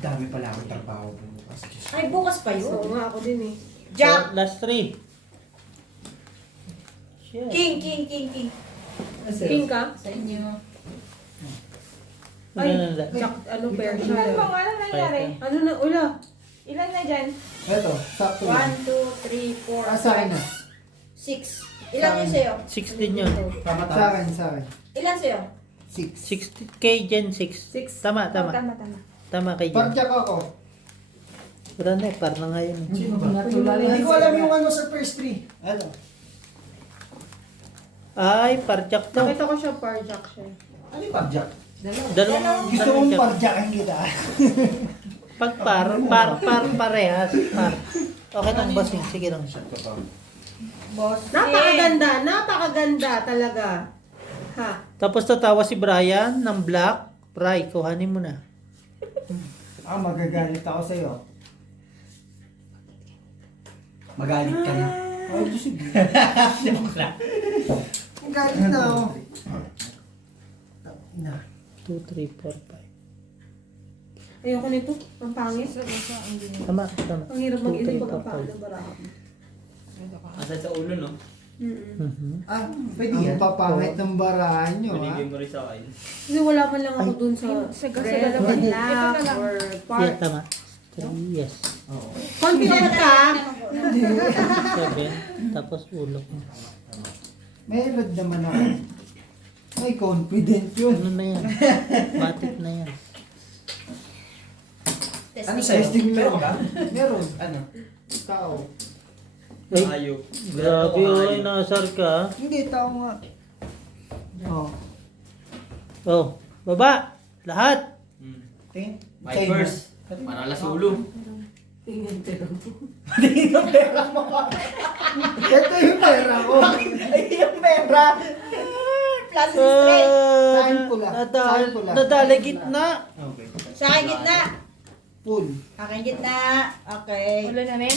Dami pala akong trabaho bukas. Ay, bukas pa yun. Oo nga, ako din eh. Jack! So, last 3. Shit. King. King ka? Sa inyo. Ay, Ano, Jack, ano, pair Ano siya. bang ano nangyari? Ano na, ula? Ilan na dyan? Ito, sakto 1, lang. 2, 3, 4, Ah, sa akin na. 6. Ilan yun sa'yo? 6 din yun. Sa akin, sa akin. Ilan sa'yo? 6. 60 kay Gen 6. Six. Tama. Tama. Tama kay Gen. Parjak ako. Wala na eh, parang nga yun. Sino ba? Hindi ko alam yung ano sa first 3. Ano? Ay, parjak to. Nakita ko siya, par Jack siya. Ano yung parjak? Dalawang Gusto mong parjakan kita. Pag parehas. Okay lang, bossing. Sige lang. Boss. Napakaganda talaga. Ha? Tapos tatawa si Brian ng black. Bri, kuhanin mo na. Magagalit ako sa'yo. Magalit ka na. Ay, ito sige. Magalit na ako. Na. 2, 3, 4, 5. Ayoko nito. Ang pangit. Tama. Ang hirap 2, mag-isip 3, pag ang 4, pangit ng barako. Asal sa ulo, no? Pwede yan. Ang papangit ng barahan nyo, ha? Binigay mo rin sa akin. Hindi, wala man lang ako dun sa Sa red, dalawa. Ito black, na lang. or Yeah, part. tama. 3, yes. Oo. Confident ka? 7, tapos ulo. Meron naman ako. Ay, confident yun. Ano na yan? Batik na yan. Ano sa'yo? Meron ka? Meron. Ano? Tao. Ay, Ayok. grabe oh, nasar ka. Hindi, tao nga. Oh. Oh, baba. Lahat. Tingin. Vipers. Para alas ulo. Ito yung pera ko. Ay, yung pera. Plastic straight. Saan pula? Saan pula? Nadala gitna. Okay. Sa akin gitna. Full. Akin gitna. Okay. Wala na rin?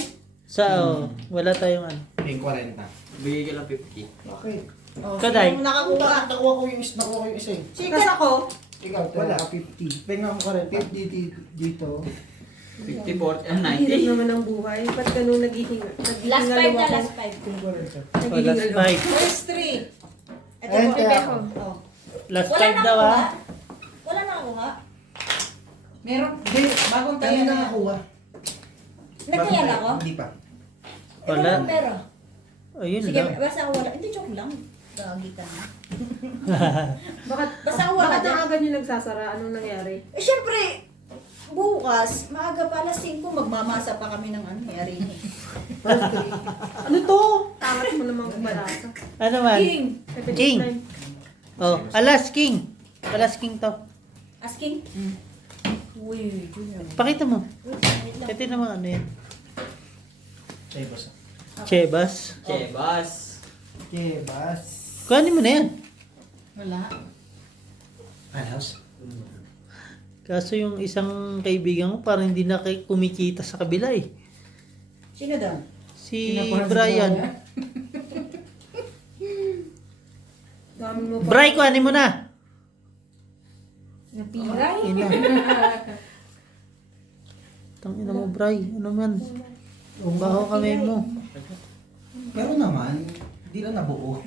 Wala tayong ano. Yung 40. Bigay ka lang 50. Okay. Oh, Kaday. sinong nakakuha? Nakuha ko yung isa eh. Chikas Kasi ako, Ikaw, wala. 50. Penga ko 50 dito. 50, 40, ang hirap 90. naman ang buhay. Ba't ganun naghihinga? Last 5 na, ako? last 5. Oh, last 5. First 3. Ito Ayan, po. kaya ako. Oh. Last Wala 5 daw ah. Wala na ako nga. Meron. Bagong tayo Kaya na. nakakuha. Nagkaya na ako? Hindi pa. Wala. Ito pera. Ayun Sige, lang. basta ako wala. Hindi, joke lang. Gagi ka na. Bakit, Basta ako wala bakit dyan. ang aga nyo nagsasara? Anong nangyari? Eh, syempre, bukas, maaga pa alas 5, magmamasa pa kami ng ano, yari ni. Ano to? Tangat mo namang kumalasa. Ano man? King! King. Oh, alas king. Alas king to. Asking? Uy, yun. Pakita mo. Wait lang. Kasi naman ano yan. Chebas. Chebas. Chebas. Chebas. Kuhanin mo na yan. Wala. Alas. Kaso yung isang kaibigan ko parang hindi na kumikita sa kabila eh. Sino doon? Si Pinaparas Brian. mo Dami mo pa. Bri, kuhanin mo na. Napiray? Ina. Tangina mo, Bri. Ano man? Baho kami mo. Pero naman, hindi lang nabuo.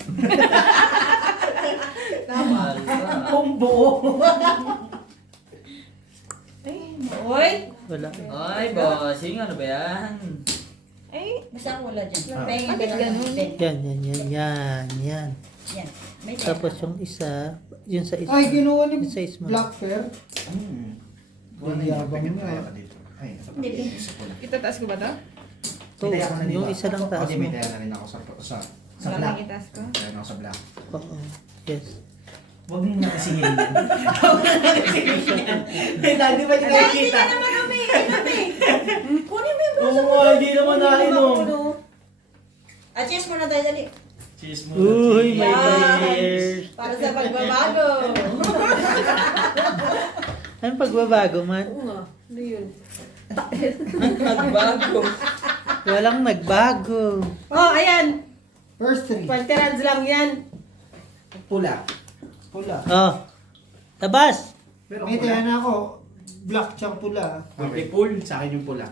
Tama. Kung buo. Uy! Wala. Ay, bossing. Ano ba yan? Ay, Basta ako wala dyan. Ah. Pengin ka Bakit lang. ganun? Yan. Yan. May pera. Tapos yung isa, yun sa isa. Ay, kinuha ni Yung sa isma. Black Fair. Yabang mo Kaya ah. ka dito. Ay, sa Hindi, hindi. itataas ko ba ito? To, yung isa lang taas Okay, mo. may taya na rin ako sa Wala black. lang itaas ko. Taya na ako sa black. Oo. Yes. Huwag mo nakasingin yan. May dati ba yung Ay, hindi nakikita? ka naman umiinom. Kunin mo yung braso mo. hindi naman nainom. Cheers muna tayo, dali. Cheers mo. Uy, may Yan. cheers. Para sa pagbabago. Anong pagbabago man? Oo nga. Ano yun? Nagbago. Walang nagbago. Oh, ayan. First 3. 20 rands lang yan. Pula. Pula. Oh, Labas! Pero May tayan ako. Black tsaka pula. Okay. Multiple. Sa akin yung pula.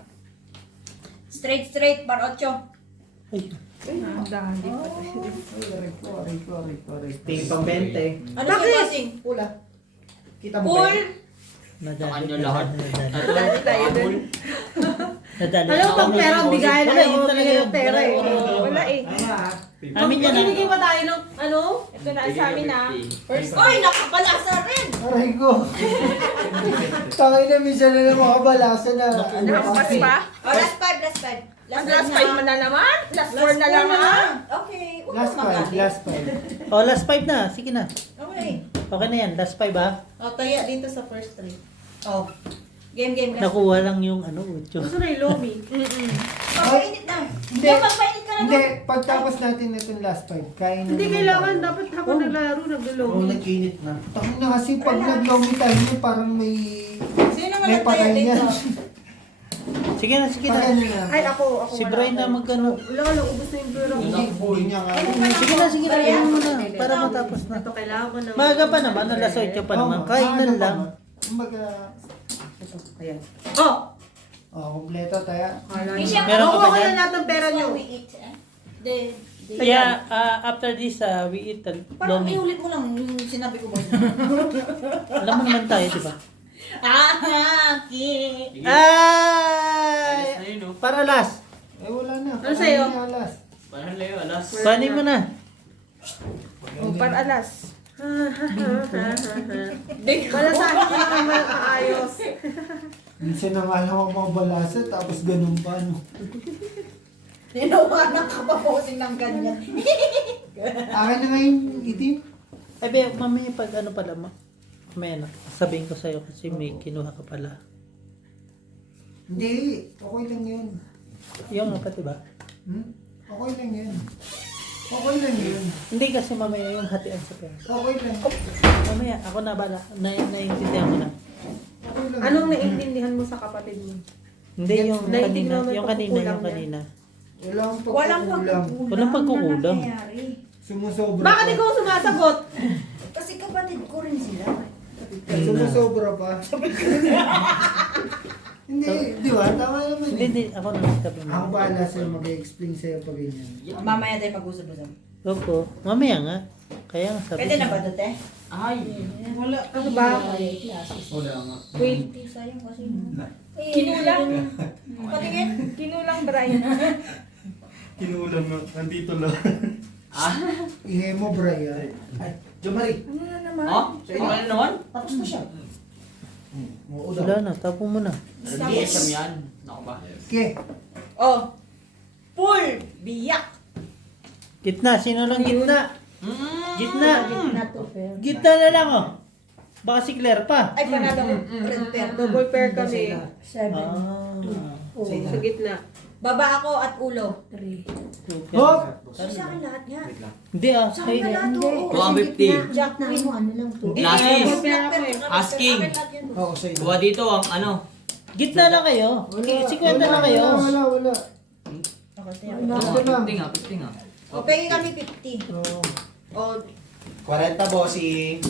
Straight, par 8. Ay, Ah, dali pa. Tingin pang 20. Ano yung bossing? Pula. Kita mo ba Full. yun? nadali. Sa kanya lahat. Dali tayo dun. Nadali. Alam mo, pag pera ang bigay na Wala, yung yun talaga bigay yun. ng pera eh. Wala eh. Tama ah. Amin yan Binigyan ah. pa tayo ng ano? Ito na sa amin na. First, oy, nakabalasa rin. Aray ko. Tangay na minsan na lang makabalasa na. Nakapas pa? Oh, last 5, last 5. Ang last 5 mo na naman? Last 4 na lang ha? Okay. huwag Last kang 5, magalit. last 5. Oh, last 5 na. Sige na. Okay. Okay na yan. Last 5 ha. O, taya dito sa first 3. Oh. Game. Last. Nakuha lang yung ano, 8. Gusto na yung lomi. Pagpainit na. Hindi. Yung pagpainit ka na Hindi, doon. pagtapos natin itong last 5, kain na Hindi naman kailangan, tayo. dapat habang naglalaro, Oo, naglo-lomi. nag-init na. Takot na kasi pag nag-lomi tayo, parang may... Sino May naman taya patay dito? yan. Sige na, sige Patay na. na na. Ay, ako. Si wala Brian ako. na magano. Wala, ubos na yung pera ko. Hindi niya nga. Sige na, sige na. Kaya mo na. Para matapos na. Ito, kailangan ko na. Maaga pa naman. Alas 8 pa naman. Kainan lang. Kumbaga, Ayan. Oh! kompleto tayo. Kala May niyo. siya- Meron ka Nakuha ba ko dyan? na lahat ng pera niyo. We eat, eh. The- Kaya after this, we eat Parang lomi. iulit mo lang yung sinabi ko ba? Alam mo naman tayo, di ba? Okay. Alas Ay! na yun oh. Para last. Eh wala na. Ano sa'yo? Parang may alas. Parang layo, alas. Kuhanin mo na. O, par alas. Wala sa akin yung naman kaayos. Minsan na nga lang ako mabalasa, tapos ganun pa, no? Tinawanan ka pa posing ng ganyan. Akin na nga yung itim. Ay, be, mamaya pag ano pala, mamaya na. Sabihin ko sa'yo kasi may kinuha ka pala. Hindi, okay lang yun. Yung nga pati ba? Okay lang yun. Okay lang yun. Hindi kasi mamaya yung hatian sa pera. Okay lang. Mamaya, ako na bala. Naiintindihan ko na. Okay lang. Anong naiintindihan mo sa kapatid mo? Hindi yung Naiintindihan kanina. mo Yung yung kanina, pagkukulang yung kanina. Walang Walang pagkukulang. pagkukulang. Walang pagkukulang. na nangyayari. Sumusobra Bakit pa. ikaw sumasagot? Kasi kapatid ko rin sila. Sumusobra pa. Hindi, di ba? Tama naman Hindi, eh. hindi. Ako na nagsabi mo. Ako bahala sa'yo mag-explain sa'yo pag ganyan. Mamaya tayo mag-usap-usap. Opo. Mamaya nga. Kaya nga sabi Pwede ko. na ba, Dute? Ay! Wala. Ano ba? Wala nga. Wait. Sayang kasi. Kinulang. Patingin. Kinulang, Brian. Kinulang na. Nandito lang. Ihe mo, Brian. Ay, Jomari. Ano na naman? Oh? Ano na naman? Tapos na siya. Oo daw. Wala na. Tapo mo na. Yes! Yan. Naku ba? Okay. Oh. Full. Biyak. Gitna. Sino lang gitna? Gitna. Gitna na lang oh. Baka si Claire pa. Ay, panalo ko. Red pair. Double pair kami. Ah. Sa gitna. Baba ako at ulo. Hop! Sa akin lahat nga. Wait lang. Hindi ah. Sa akin na lahat. oo. 250. Jack Queen. Glasses. Asking. Oo, sa'yo. Kuha dito ang ano. Gitna lang kayo. Si kwenta lang kayo. Wala. Oh, 50 nga, 50 nga. O, pegi kami 50. Oo. O, 40 bossing.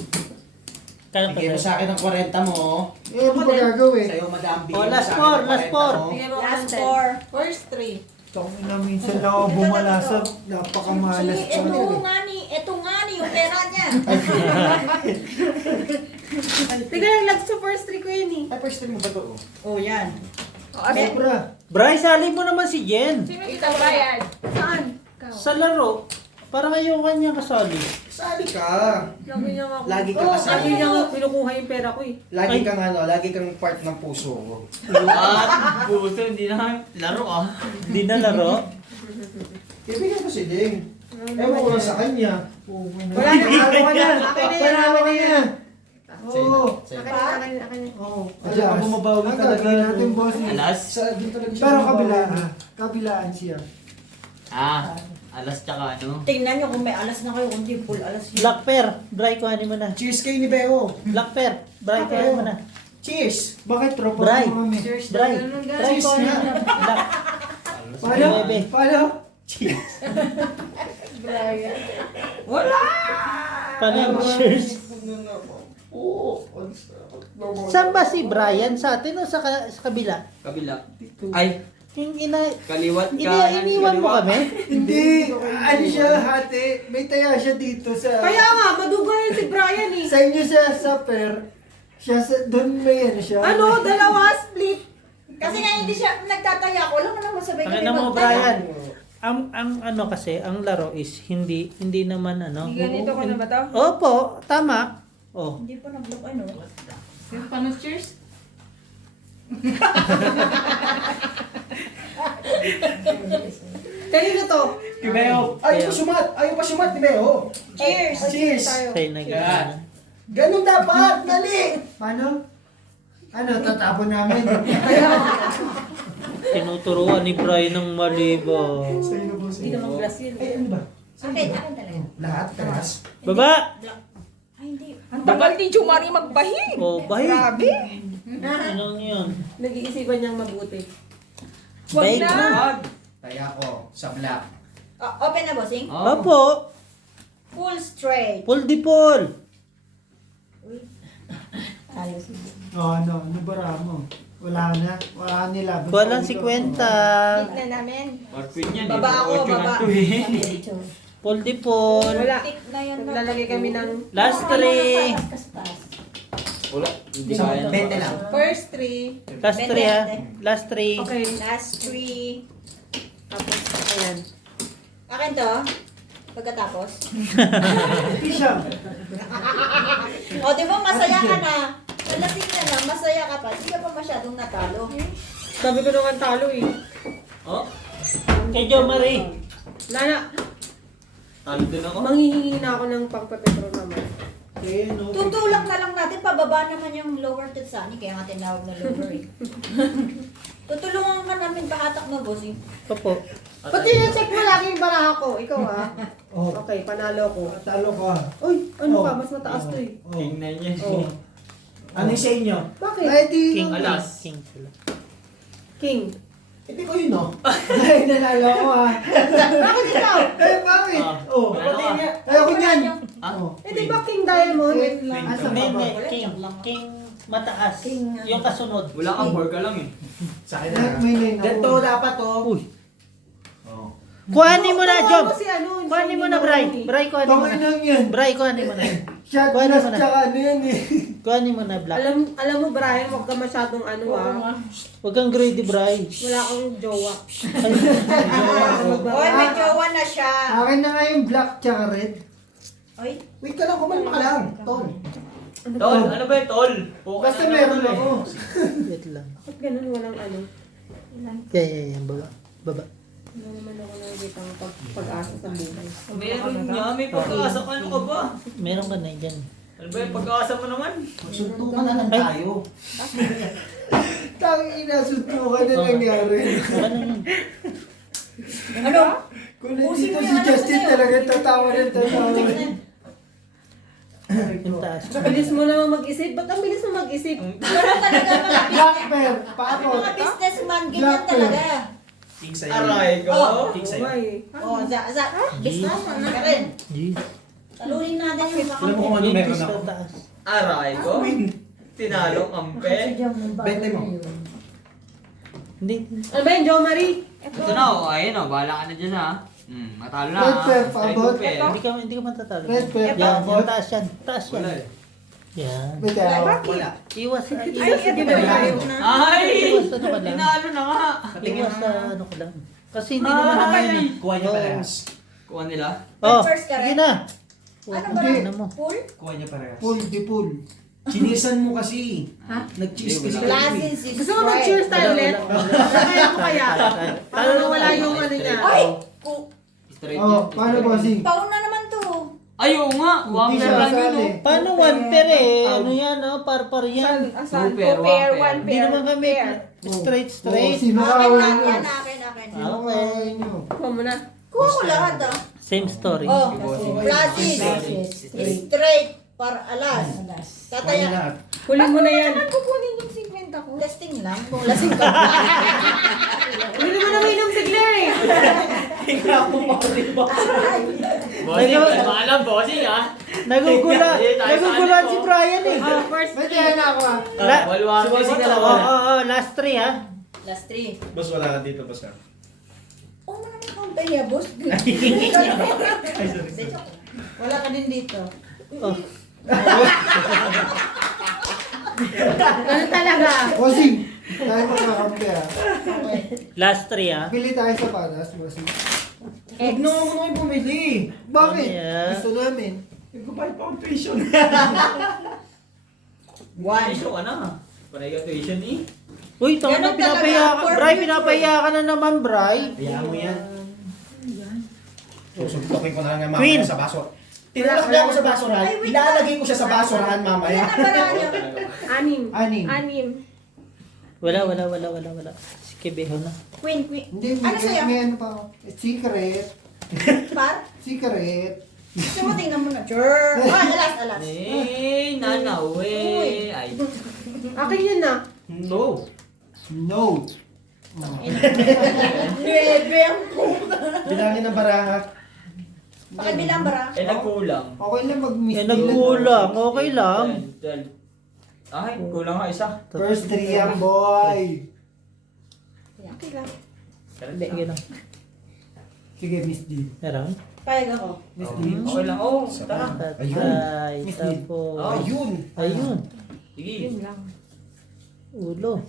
Kaya pa Bigay mo tayo. sa akin ang 40 mo. Eh, ano ba gagawin? Sa'yo, madam. Oh, Bigay mo last sa four, akin ang last 40 four. mo. Bigyan mo last ng 4. First 3. Tangin na minsan lang ako bumalasa. Napakamalas Sige, ko. ito nga ni, yung pera niya. Tignan lang lang sa first three ko yun eh. Ay, first time mo ba ito? Oh, yan. Sobra. Bryce, sali mo naman si Jen. Sino kita, Brian? Saan? Sa laro. Parang ayaw kanya kasali. Sali ka. Lagi niya nga ako. Lagi ka Oo, kasama. lagi niya nga kinukuha yung pera ko eh. Lagi kang ano, lagi kang part ng puso ko. At puso, hindi na laro ah. Hindi na laro. Ibigay ko si Ding. Ewan ko lang sa kanya. Wala na. Panalo ka na. Akin na yan, Panalo ka akin na na. yan. Oo. Akin na. Oo. Wala ka bumabawi Ang talaga. gagawin natin, boss. Alas. Sa dito talaga siya. Pero bumabawi. kabilaan siya. Alas tsaka ano. Tingnan nyo kung may alas na kayo, kundi full alas yun. Black pair. Bry, kuhanin mo na. Cheers kayo ni Beo. Black pair. Bry, kuhanin mo na. Cheers! Bakit tropa Bry. mo kami? Bry. Ganun, Bry, guys. kuhanin mo na. Black. Paano? Bebe. Paano? Paano yung cheers? Oo. Saan ba si Brian? Sa atin o sa kabila? Kabila. Ay, Yung kaliwat ka. iniwan mo kami? Hindi, ano siya, hati. May taya siya dito sa... Kaya nga, madugayan si Brian eh. Sa inyo siya sa per. Siya sa... Doon may ano siya. Ano, dalawa, split. Kasi nga hindi siya nagtataya ko. Alam mo naman sabay Ang kami ano mo, magtaya. Brian? Ang ano kasi, ang laro is hindi naman ano. Ganito ko na ba to? Opo, tama. Oh. Hindi pa nag-block ano. Paano cheers? Kanino to? Ayaw pa sumat, di ba? Oh. Cheers! Cheers. Tayo. Say na gano'n. Ganun dapat, dali. Paano? Ano, tatapon namin. Tinuturuan ni Brian ng mali ba? Sa'yo na boss. Hindi naman Brazil. Ay, ano ba? Akin talaga. Lahat, taras. Baba! Ay, hindi. Ang tagal ni Jumari magbahi. Oh, bahay. Grabe. Anong yun? Nag-iisipan niyang mabuti. Wag Babe na. Wag. Taya ko, sa black. Open na, bossing. Oh. Opo, Full straight. pull di pull. Ayos. ano bara mo? Wala na. Wala nila. Walang 50. Na namin. Orpin yan. Baba ako, Ocho na baba. to eh. Pull di pull. Wala. Tik na yan. Maglalagay kami ng Last three. Wala. Hindi kaya. 20 lang. first three. Last three ha. Last three. Okay. Last three. Tapos, ayan. Akin to. Pagkatapos. Hindi siya. O, di ba masaya ka na? Nalasing ka na, masaya ka pa. Hindi ka pa masyadong natalo. Sabi ko naman talo eh. Oh. Kay Jo Marie. Lana, Talo din ako. manghihingi na ako ng pangpapetro naman. Eh, no. Tutulak na lang natin, pababa naman yung lower to sunny, kaya nga tinawag na lower eh. Tutulungan ka namin pahatak na bossing. Opo. Ba't check mo lagi yung baraha ko? Ikaw ah. Oh, Okay, panalo ko. talo ka. Uy, ano Oh. ka? Mas mataas to eh. Oh. King na niya. Oh. Ano yung sa inyo? Bakit? Ay, di. King. Alas. King sila. King. Hindi ko yun, no? Ay, nalala ko ah. Bakit ikaw? Eh, bakit? Ah. Oh, Wala pati ka. niya. Ayoko niyan. Ah? Oh. Eh di ba King Diamond? Wait lang. Asa Hindi, ka ba? hindi. King. King mataas. Yung kasunod. Wala kang work ka lang eh. Sa akin May- may line ako. Ganito dapat, oh. Uy. Oh. Kuhanin mo na, Tawa Job. mo si ano, Kuhanin si mo na, Bray. Ninoy. Bray, kuhanin mo Tangin na. lang yan. Bray, kuhanin mo na. Shot Kuhanin glass mo na. tsaka ano yan eh. Kuhanin mo na, Black. Alam mo Brian, huwag ka masyadong ano ah. Huwag kang greedy, Bray. Wala kang jowa. Oy, may jowa na siya. Akin na nga yung black tsaka red. Oy, Wait ka lang, kumalma ka lang. Ton. Tol, ano ba yung tol? Basta meron ako. Wait lang. Bakit ganun walang ano? Yeah. Baba. Baba. Wala naman ako nakikita ang pag-asa sa buhay. Meron nga, may pag-asa ka. Ano ka ba? Meron ka na dyan. Ano ba yung pag-asa mo naman? Magsuntukan na lang Ay. tayo. Tangin ina, suntukan na nangyari. Baka na yun. ano? Kung Pusin nandito mo si yung ano Justin sa'yo. talaga tatawa rin tatawa rin. Yung taas. Bilis mo naman mag-isip. Ba't ang bilis mo mag-isip? Pero talaga mga Black bear, Ay, paako. mga businessman, ganyan Black pen. talaga. King sa'yo. Aray ko. Oh. King Oo sa'yo. nga eh. Oh, businessman na rin. Jeez. Talunin natin yung Alam mo kung ano meron Sa ako? taas. Aray ko. Tinalo kampe. 20 mo. Hindi. Ano ba yun, Jo Marie? Ito na oh, ayun oh, bahala ka na dyan ha. Matalo na Red ha. pair, Straight paabot. to pair. Hindi ka matatalo. Red pair, Yan, paabot. yung taas yan. Taas yan. Wala eh. Yan. Bitaw. Wala. Iwas sa Ay, iwas sa sige na tayo na. Ay! Iwas ano ka lang. Tinalo na nga. Iwas sa ano ka lang. Kasi hindi naman naman yun eh. Kuha niya Oh. parehas. Kuha nila. Oh, First ka sige rin? na. Ano ba Hindi. rin? Ano mo? Pool? Kuha niya parehas. Pull, di pull. Chinisan mo kasi. Ha? Nag-cheese kasi. Glasses is Gusto mo mag-cheers tayo ulit? Kaya ko kaya. Para nawala yung ano niya. Ay! Straight Oh, yan. paano Straight. bossing? Pauna naman to. Ay, oo nga. One Hindi pair siya lang yun kasali. oh. Paano one pair eh? Ano yan oh? Par-par yan. Asan? Two pair, Two one pair, pair. one Hindi pair. naman kami pair. straight. Oh, sino Akin kawin na, nyo? yan, akin. Sino kawin nyo? Kuha mo na. Kuha ko lahat ah. Same story. Oh, Bossing. Francis. Straight. Straight. Para alas. Kuha niya Tataya. lahat. Huli mo na yan. Saan kukunin yung 50 ko? Testing lang. Kung lasing ka. Hindi naman naminom si Claire eh. Bossing, ano alam bossing ha? Nagugulan si Brian eh. first May tiyan na ako ah. Walwala kasi dalawa. Last 3 ha. Last 3. Boss, wala ka dito, boss. Oh, mga kampanya, boss. Wala ka din dito. Oh. Ganun talaga. Bossing, tayo magkakampi ah. Okay. Last 3 ha. Pili tayo sa panas, bossing. Huwag na ako naman pumili. Bakit? Yeah. Gusto namin. Nagpapalit pa akong tuition. Tuition ka na. Panay ka tuition eh. Uy, tama na Ganun talaga, pinapahiya ka. for Bray, future. pinapahiya ka na naman, Bray. Hayaan mo yan. Susuntokin ko na lang yan Queen. mamaya sa baso. Tinalak niya ako sa basurahan. Ay, wait. Ilalagay ko siya sa basurahan Yan mamaya. na paraan niyo. Anim. Anim. Wala. Skibeho na. Queen. Hindi, Ano sa'yo? may ano pa ako. Secret. Par? Secret. Gusto mo tingnan mo na. Sure. Alas. Eh, nanaw eh. Ay. Akin yun na. No. No. Nebe ang Bilangin ng baraha. pakibilang bara. Eh, nagkulang. Okay lang mag-miss. Eh, nagkulang. Okay lang. 12. Ay, kulang nga isa. First 3 yan, boy. Okay lang. Hindi, gano'n. Sige, Miss D. Meron? Payag ako. Miss D. Okay lang. Oh, tara. Tatay, Miss tapos. Ayun. Ayun. Sige. Yun lang. Ulo.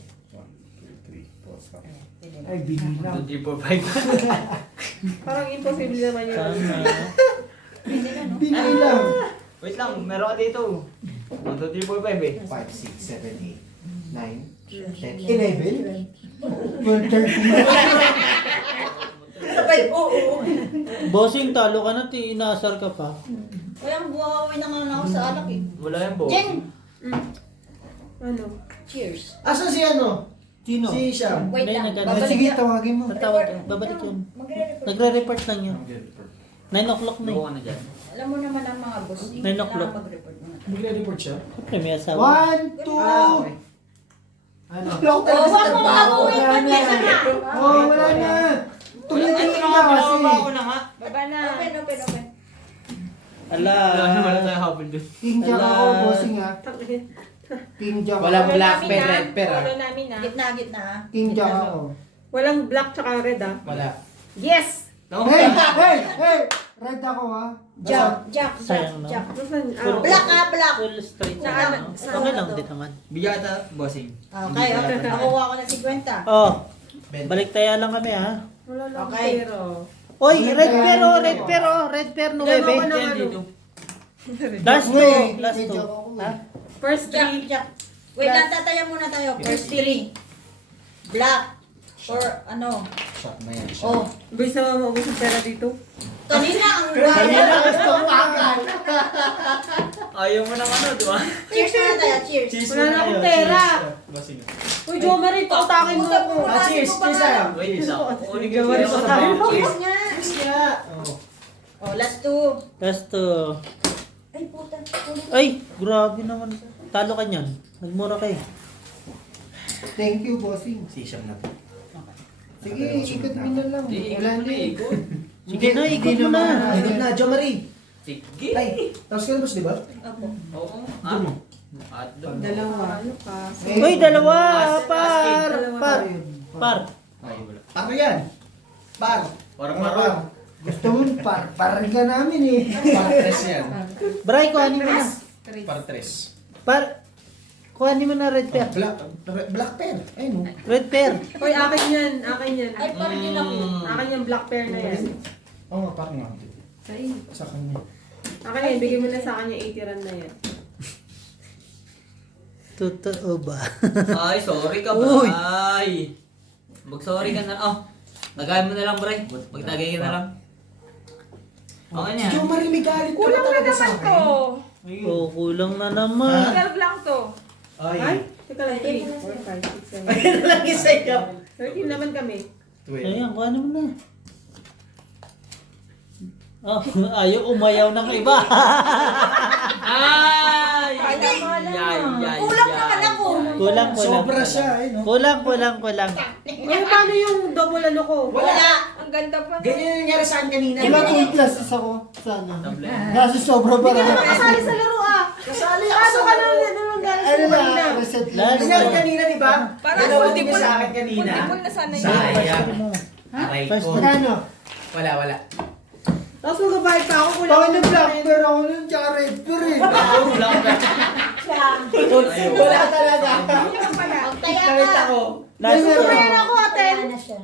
Ay, binilang. 2, 3, 4, 5. Parang imposible naman yun. Tama. Binilang. Wait lang, meron ka dito. 1, 2, 3, 4, 5 eh. 5, 6, 7, 8, 9, 10, 11. 12:30. Sabay, oo. Bossing, talo ka na, inaasar ka pa. Kaya ang buhawin na nga ako sa alak eh. Wala yan, bo. Jeng! Ano? Cheers. Asan si ano? Sino? Si Siam. Wait Hindi, lang. nagano- Ah, Babalik sige, yan. tawagin mo. Tatawag ka. Babalik yun. Magre-report. Nagre-report lang yun. 9 o'clock na Buko eh. ka na dyan. Alam mo naman ang mga boss. 9 o'clock. Mag-report mo na. Magre-report siya? Siyempre, may asawa. 1, 2. Okay. Ano? Oh, wag mo mag-uwi Wala pa na. ka na. Oh, wala na. Tumitingin ka kasi. Ako na nga. Baba na. Open. Ala. Wala tayo habol dun. King Jack ako, Ala. bossing ha. Tangin. King Jack. Walang Follow black namin, pen, ah. red pen, ah. Follow namin ah. Gitna ah. King Jack ako. Walang black tsaka red ah. Wala. Yes! No? Hey! Red ako ha. Jack. Sayang, no? Nasaan? Full- Black ah, black. Full straight Sa na. ano? Sa Okay ano lang to? din naman. Bigyan kita, bossing. Okay, nakuha ko na 50. Oh, balik tayo lang kami ha. Wala lang Okay. pero. Oy, red pair oh, red pair oh, red pair no Ilan ako bebe. na- Yan dito. Last Ngayon, two, last King two. Jack ako, Ha? First three. Jack. Wait lang, tataya muna tayo. First 3. Black. Or ano. Shot na yan. Oh. Bilis na maubos ang pera dito. Kanina ang Kanina gusto mo agad. Ayaw mo ng ano, di ba? Cheers muna tayo, cheers. Wala na akong pera. Bossing. Uy, Jomari, pautakin mo ako. Cheers, cheers ah. Wait lang. Kunin ko Gawin yung ko sa tayo. Cheers nga. Cheers nga. Oh. Oh, last 2. Last two. Ay, puta. Ay, grabe naman. Talo ka niyan. Nagmura ka eh. Thank you, bossing. Si Siam na to. Sige, ikot mo na lang. Di, Wala ikot mo na na, eh. ikot. Sige na, ikot mo naman. na. Ikot na, Jo Marie. Sige. Ay, tapos ka na boss, di ba? Opo. Oo. Ah. At doon. Dalawa. Ano ka? Uy, dalawa. As- Par. as- Par. Par. Ay, wala. Paro yan. Par. Parang Mga paro. Gusto mo, parang ka namin eh. Par tres yan. Bray, kuhanin mo na. Par tres. Par. Kuhanin mo na red pair. Black pen. Ay no. Red pair. Uy, akin yan. Akin yan. Ay, parang yun ako. Akin yung black pair na yan. Oo nga, parang nga. Sa kanya. Akin yan. Bigyan mo na sa akin yung 80 rand na yan. Totoo ba? Ay, sorry ka, Uy. Bray. Mag-sorry ka na. Oh, lagay mo na lang, Bray. Magtagay ka na lang. Okay na Si Jo yan. Marie, may galit ka Kulang na talaga sa naman akin. to. Oh, kulang na naman. 12 lang to. Ay, teka lang. 3, 4, 5, 6, 7. Ayun na lang isa yun. 13 naman kami. Ayan, kuhanin mo na. Oh, ayaw umayaw ng iba. Ay! Ay, Yay, yay, kulang yay. naman ako. Kulang. Sobra siya, eh no. Kulang. Uy, paano yung double ano ko? Wala. Ang ganda pa. Ganyan yung nangyari sa akin kanina. Ilang full classes ako? Sana. Table. Kasi sobra ba Hindi ka na? naman kasali sa laro ah. Kasali ako Paano sa ka naman nung galing Last Tingnan two. kanina, di ba? Parang Dalawa din multiple- sa akin kanina. Multiple na sana yun. Sayang. mo. Aray First ko. two. Ano? Wala. Tapos magbabayad pa ako. Ako na black bear ako nun, tsaka red bear eh. Wala talaga. Magtaya Nakita ka. ko. Last two. Mayroon ako, Aten. Wala na siya.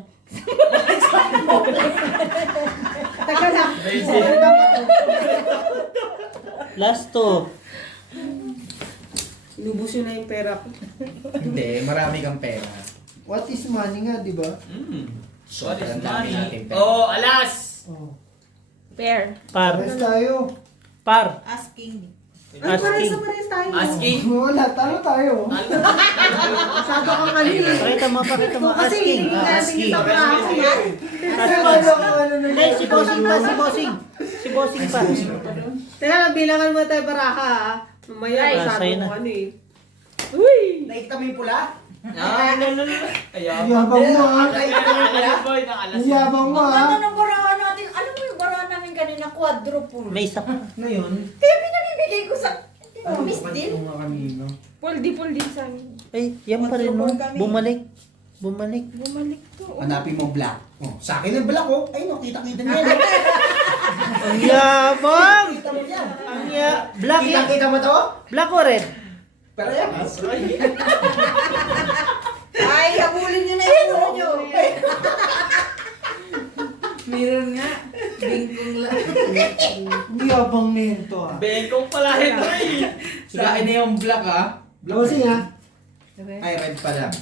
Teka lang. Last two. Inubos yun na yung pera ko. Hindi, marami kang pera. What is money nga, di ba? What is Sobrang dami money? nating pera. Oh, alas! Oh. Pair. Par. Pares tayo. Par. Asking. Ay, Asking. pares tayo. Asking? Wala, talo tayo. Masyado kang mali. Pakita mo. Kasi Asking. hindi natin Asking. yung trabaho. Kasi wala ko ano na Hindi, si Bossing pa. Si Bossing pa. Teka lang, bilangan mo tayo baraha ha. Mamaya, Ay, masyado sa'yo na. mo ano eh. Uy! Nakita mo yung pula? Ayaw. Yabang mo ha. Alas boy, ng alas. Yabang mo Ang ha. ganda ng barahan natin. Alam mo yung barahan namin kanina, quadruple. May isa pa. Ngayon? Kaya pinamimigay ko sa... Miss din. Ano nga kanina? Puldi sa amin. Ay, yan pa rin no. Bumalik. Bumalik to. Hanapin mo black. Oh, sa akin ang black oh. Ay no, kita-kita niya. no? Ang yabang! Kita mo yan. Black yan. Kita mo to? Black or red? Pero yan. Ay, habulin nyo na yung ulo nyo. Meron nga. Bingkong lang. Yabang nito ha. Bengkong pala ito eh. Sirain na yung black ah. Bossing ha. Ay, red pa lang.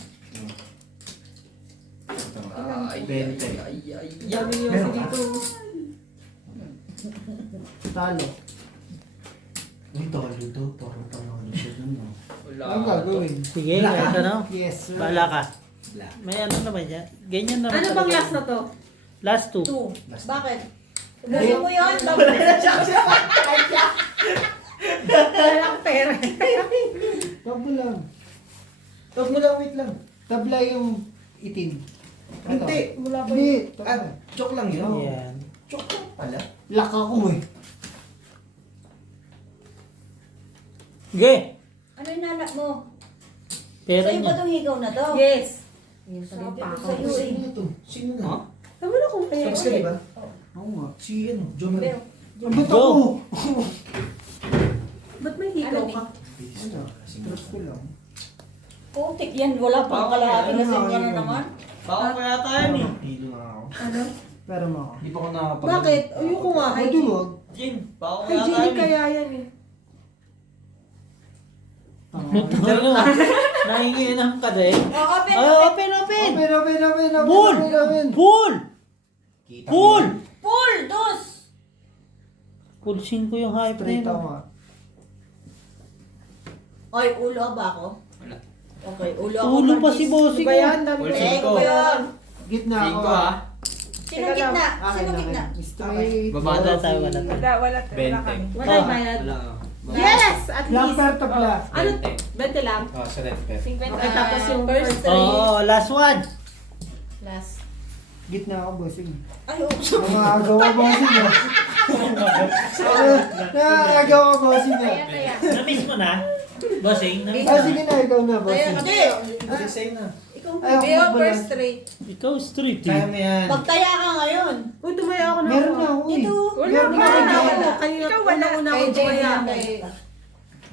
Ay, 20. Dami niyo Meron ako ka? dito. Talo. Uy, talo to. Parang panalo siya dun no. Wala. Ang gagawin? Sige, Black, kahit ano. Yes sir. Bahala ka. Black. May ano naman yan. Ganyan naman. Ano bang talaga last yan. na to? Last two. 2. Bakit? Gusto mo yun? Wala akong pera. Wag mo lang. Huwag mo lang, wait lang. Tabla yung itim. Ito. Hindi. Hindi. Ah, joke lang yun. Yan. Joke lang pala. Lak ako eh. Sige. Ano yung nanak mo? Pera Sa'yo ba niya. itong higaw na to? Yes. Yung Sa'yo pa ako. Sa'yo eh. Sino to? Sino na? Huh? Tama na kung kaya. Tapos ka diba? Oh. Oo nga. Si ano? John Pero, Ang ba't Go. ako? Ba't may higaw Ano, ka? Ano? Stress ko lang. putik yan. Wala pang kalahati na sinya na naman. Baka kaya tayo ni. Hilo nga ako. Ano? Pero mo ako. Hindi pa ako nakakapag... Bakit? Ayoko nga. Ay, di wag. Jin, baka kaya tayo Hygienic ni. kaya yan eh. Nanginginam ka din. Oh, open, Ay, open. open. Open. Bull! Bull! Kita Bull! Pull! Dos! Full 5 yung hype na Straight yun. ako nga. Oy, ulo ba ako? Wala. Okay, ulo ako. Ulo pa Marquis. si Bossing. Ba yan? Dami Full ko. Eh, cinco. ko yun. Gitna ako. Cinco ah. Sino Teka lang. gitna? Akin, Sino akin. gitna? Straight. Babada tayo, wala tayo. Wala 20. kami. Wala yung bayad. Wala. Yes! At Black least. bear tabla. Ano? 20 lang. Oh, sa red pepper. 50. Okay, tapos yung First first three. Oo, last one. Last. Gitna ako, bossing. Ay, oh. Mga agaw ko, bossing ha. Nakakagaw ko, bossing ha. Kaya. Na-miss mo na? Bossing, na-miss Ah, mo sige na? na, ikaw na, Kaya, bossing. hindi. Kasi sa'yo na. Ikaw Ay, mo. ako Beo ba first lang? straight. Ikaw straight Kaya eh. mo yan. Magtaya ka ngayon. Uy, tumaya ako na. Meron na ako eh. Ito. Wala Meron pa. na ako. Kanina, kanina, Ikaw wala. una Kay ako Jane tumaya yan, ako. kay-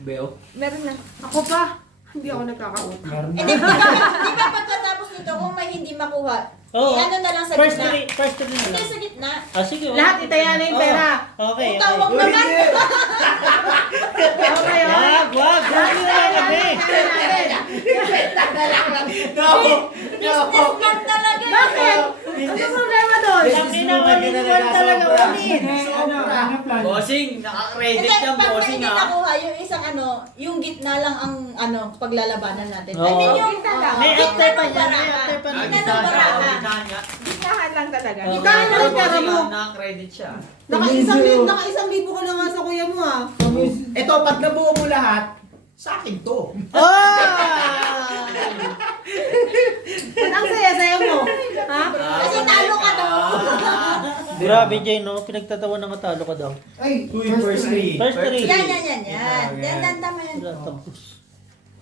Beo. Meron na. Ako pa. Hindi ako nagkakautang. Meron na. Hindi ba pagkatapos nito kung may hindi makuha, Oo. ano na lang sa First gitna? three na Hindi lang. sa gitna. Ah, sige. Lahat itaya na yung pera. Okay, Utang, wag okay. naman. Okay, okay. Wag! Wag nyo na kami! Businessman talaga. Bakit? Ano problema doon? Ang inaman talaga ulit. Ano plan? Bossing, naka-credit Hindi, yan, pag may bossing hindi ah. nakuha, yung isang yung gitna lang ang paglalabanan natin. I Oo. mean yung Gitna lang. May gitna after pa ng yan, may baraha. after pa ng Gitna isa. ng baraha. Gitnahan lang talaga. Oo. Ikaw na rin pera mo. Naka-credit siya. Naka-isang libo ka na nga sa kuya mo ah. Ito, pag nabuo mo lahat, sa akin to. Ah! Ba't ang saya-saya mo? Ha? Kasi talo ka daw. Grabe, Jay, no? Pinagtatawan ng talo ka daw. Ay, Uy, first three. First three. Yan. Yan, tama yan. Wala, tapos.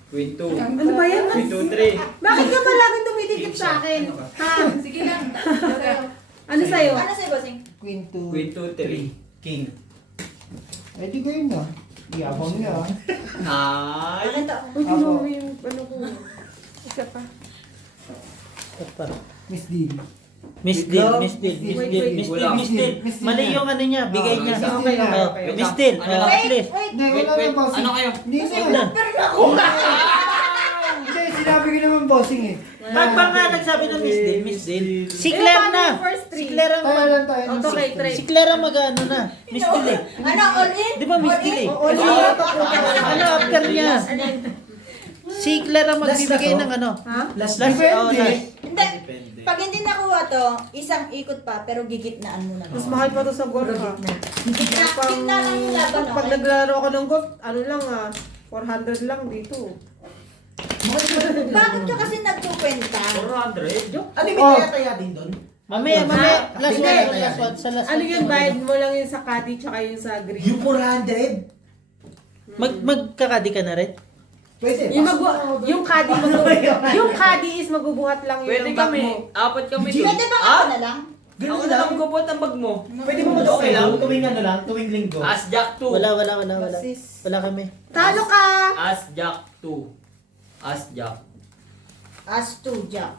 Queen 2. Ano ba yan? Queen 2, 3. Bakit ka ba laging dumidikit sa akin? Ha? Sige lang. Sa'yo. Ano sa'yo? Ano sa'yo, bossing? Queen 2. Queen 2, 3. King. Eh, di ko yun na. Iyabang niya. Ay. Ano to? Uy, ginawa mo yung ano ko. Isa pa. Miss Dean. Miss Deal, Miss Deal, Miss Wait, Deal, wait. Miss Deal, Wala. Miss Deal. Miss Deal Mali na. yung ano niya, bigay Oh, niya. isa. Okay, okay, Oh, okay. Miss Deal, Ano at Wait, least. wait. Hindi, Wait, wala wait. na bossing. Ano kayo? Hindi Bossing, na. pero na ako. Hindi, sinabi ko naman bossing eh. Pag ba nga nagsabi ng Miss Deal, Miss Deal. Si Eh, Claire paano na. yung first Si three? Claire ang Tayo lang tayo. Oh, okay, trade. Si Claire ang mag-ano na. Miss Deal eh. Ano, all in? Di ba Miss All Deal in? eh? All in. Ano after niya? Si Claire ang magbibigay ng ano. Ha? Last, Depende. oh, last. Hindi. Pag hindi nakuha to, isang ikot pa, pero gigitnaan mo na. Mas mahal pa to sa golf ha. Gitna lang yung laban, Pag okay? naglaro ako ng golf, ano lang 400 lang dito. Bakit ka kasi nagkukwenta? 400? Ano yung Oh. taya din doon? Mamaya, last Hindi. one, last one. Sa last Ano one. yun, bayad mo lang yung sa caddy tsaka yung sa green. Yung 400? Magkakadi ka na rin? Pwede. Yung caddy yung caddy is magbubuhat lang yun Pwede ng bag kami. mo. Apat kami Gigi. doon. Pwede ba Ah? ako na lang? Ako Ganun na lang. lang gupot ang bag mo. Pwede mo ba okay lang? Tuwing ano lang? Tuwing linggo? As Jack 2. Wala. Basis. Wala kami. Talo ka! As Jack 2. As Jack. As to Jack.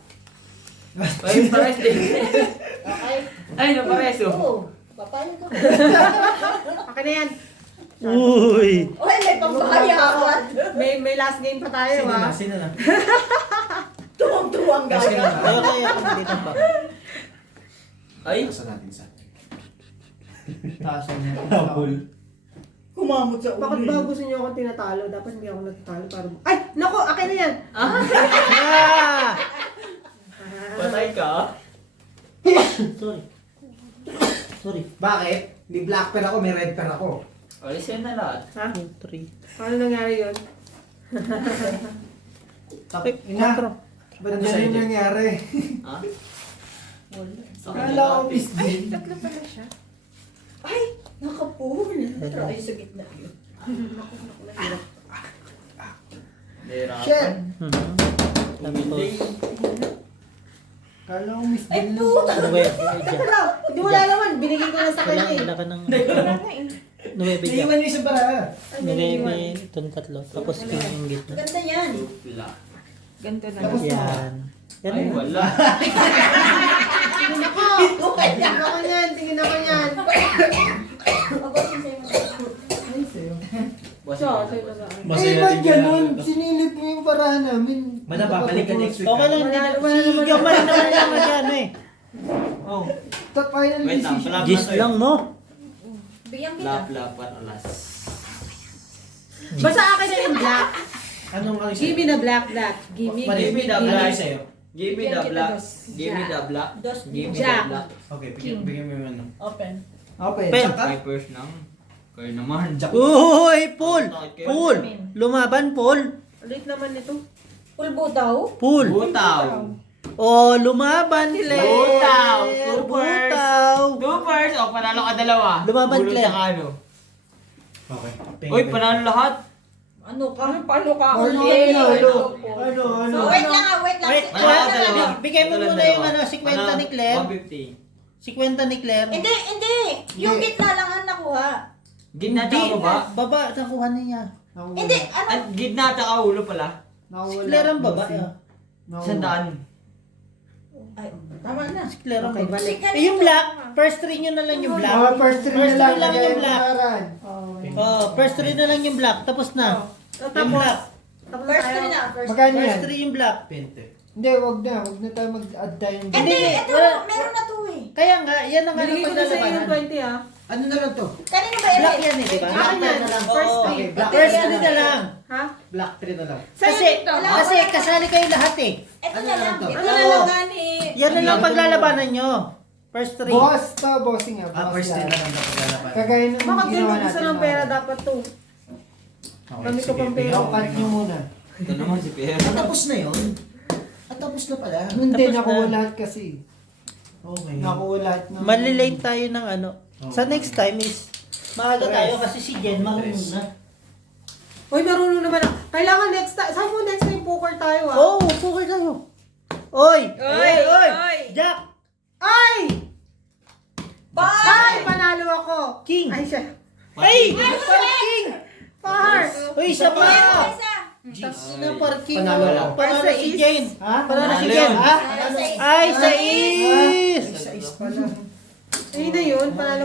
Ay, pares din. Okay? Ay, napares oh. Oo. Papayag ko. Okay na yan. Uy! Uy, may pambahayawan. May last game pa tayo ha. Sino na? Tuwang-tuwang Last gaya. game na. Kaya ako dito pa. Ay, Nasa natin sa Tasan niya. Kumamot sa Bakit ba gusto niyo akong tinatalo? Dapat hindi ako natatalo para... Ay! Naku! Akin na yan! Ah! patay ka. Sorry. Sorry. Bakit? May black pair ako, may red pair ako. Alisin na lahat. Ha? 2, 3. Paano nangyari yun? Okay, Ina. 4. Ba't Ano sa'yo yung din? nangyari? Ha? Kala ko Miss Dean. Tatlo pala siya. Ay, nakapool. Try sa gitna yun. Nahirapan. Shit! Umiling. Kala ko Miss Ay, Dean lang. puta! Teka lang! Hindi wala naman! Binigay ko lang sa kanya eh. Wala ka ng Wala na eh. 9 dyan. Naiwan yung isang para. 9, itong tatlo. Tapos king yung gitna. Ganda yan. Supla. Ganito na. Tapos na. Yan. Yan Ay, na. wala. Tingin ako! Okay na. Tingin ako yan! Tingin ako yan! Abasin sa'yo. Ay, sa'yo. Boss, So, boss. sa'yo na sa akin. Eh, ba't ganun? Sinilip mo yung parahan namin. Madam, babalik ka next week. Okay lang, hindi na. Si Gamal naman yung nag-ano eh. Oh. Top final Wait lang, decision. pala- Gis lang, no? Bigyan kita. Lap-lapan alas. Basta akin na yung black. Anong ano Give me the black. Give me, Give me the give me. black. sa'yo? Give me the Bigyan kita black. dos. Give me the black. Dos. Give me the Jack. black. Okay, bigyan mo yung ano. Open. Open. Pen. Ay, first nang. Kayo naman. Jack. Uy, Paul! Paul! Lumaban, Paul! Ulit naman ito. Pulbutaw. Paul! Butaw. Oh, lumaban, Claire! Butaw! Two first. Butaw! Two first. O, panalo ka dalawa. Lumaban, Bulot Claire. na ka, ano. Okay. Uy, panalo lahat. Ano ka? Paano ka? Ano, Ulit. ano? So, wait lang ah, wait lang. Wait, Si- Panalo ano dalawa. lang. Bigay mo Panalo muna dalawa. yung ano, si kwenta ni Claire. 150. Si kwenta ni Claire. Hindi, hindi. Yung gitna lang ang nakuha. Gitna tsaka baba. Baba, nakuha niya. Hindi, ano? At gitna tsaka ulo pala. Si Claire ang baba. Sandaan. Ay, tama na. Si Claire ang Okay, baba. balik. Eh, yung black, first three nyo na lang yung black. Mga first three First na lang. three lang yung black. Parahan. Oh, first three na lang yung black. Tapos na. Yung black. Tapos First tayo. three na, first. Magkano yan? First three yung black. 20. Hindi, wag na. Wag na tayo mag-add tayo. Hindi, Hindi, ito, wala- meron na to eh. Kaya nga, yan ang ano Binigay ko na sa iyo yung paglalabanan. 20 ha. Ano na lang to? Kanino ba Black yan? yan eh, di ba? Akin yan. First Oo. three. Black. First three na lang. Ha? Black 3 na lang. Kasi, kasi kasali kayo lahat eh. Ito Ano na lang lang. to? Ito Ano na na lang. lang gani? Yan na lang paglalabanan nyo. First three. Boss, to, bossing nga. Ah, first 3 na lang dapat lalaban. Kagaya nung Bakit ginawa ganun natin. gusto ng pera dapat to? Okay, Kami ko sige, pang pera. bigyan ko. Cut nyo muna. Ito naman si Pierre. Ah, tapos na yun? Ah, tapos na pala. Hindi, Tapos nakuha na. lahat kasi. Okay. Nakuha lahat ng... Malilate tayo ng ano. Oo. Sa next time is, maaga tayo kasi si Jen marunong na. Uy, marunong naman ako. Kailangan next time. Saan mo next time poker tayo ah? Oo, poker tayo. Oy! Oy! Oy! Jack! Ay! Bye! Ay! Panalo ako. King! Ay, siya. Ay! Parking! Par! Uy, isa pa! Isa. Ina parking. Panalo lang. Panalo Ay, si sa Jane. Ha? Panalo si Panalo Jane, yun. ha? Ay, sa Ay, sa is! Sa is pa lang. Ayun na yun. Panalo